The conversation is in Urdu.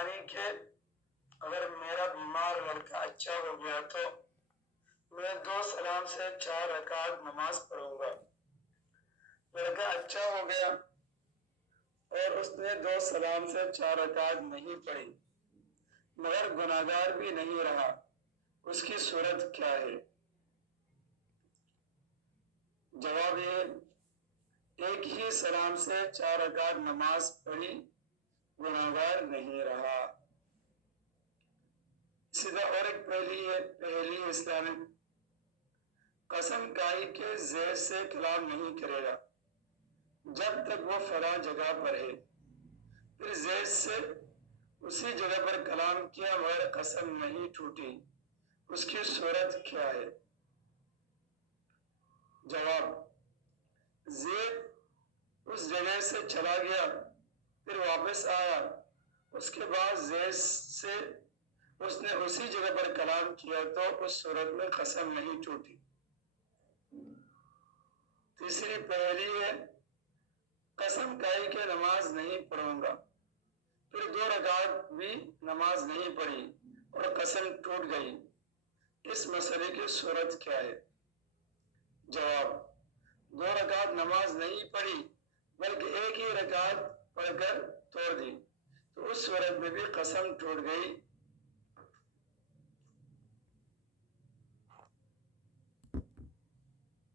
یعنی کہ اگر میرا بیمار لڑکا اچھا ہو گیا تو میں 2 سلام سے 4 رکعت نماز پڑھوں گا۔ لڑکا اچھا ہو گیا اور اس نے 2 سلام سے 4 رکعت نہیں پڑھی مگر گناہگار بھی نہیں رہا، اس کی صورت کیا ہے؟ جواب یہ، ایک ہی سلام سے 4 رکعت نماز پڑھی، گناہگار نہیں رہا۔ سیدھا اور ایک پہلی اسلامک قسم کھائی کہ زید سے کلام نہیں کرے گا جب تک وہ فلاں جگہ پر ہے، پھر زید سے اسی جگہ پر کلام کیا مگر قسم نہیں ٹوٹی، اس کی صورت کیا ہے؟ جواب، زید اس جگہ سے چلا گیا پھر واپس آیا، اس کے بعد زید سے اس نے اسی جگہ پر کلام کیا تو اس صورت میں قسم نہیں ٹوٹی۔ تیسری پہلی ہے، قسم کھائی کہ نماز نہیں پڑھوں گا، پھر 2 رکعت بھی نماز نہیں پڑھی اور قسم ٹوٹ گئی، اس مسئلے کی صورت کیا ہے؟ جواب، 2 رکعت نماز نہیں پڑھی بلکہ ایک ہی رکعت پڑھ کر توڑ دی تو اس صورت میں بھی قسم ٹوٹ گئی،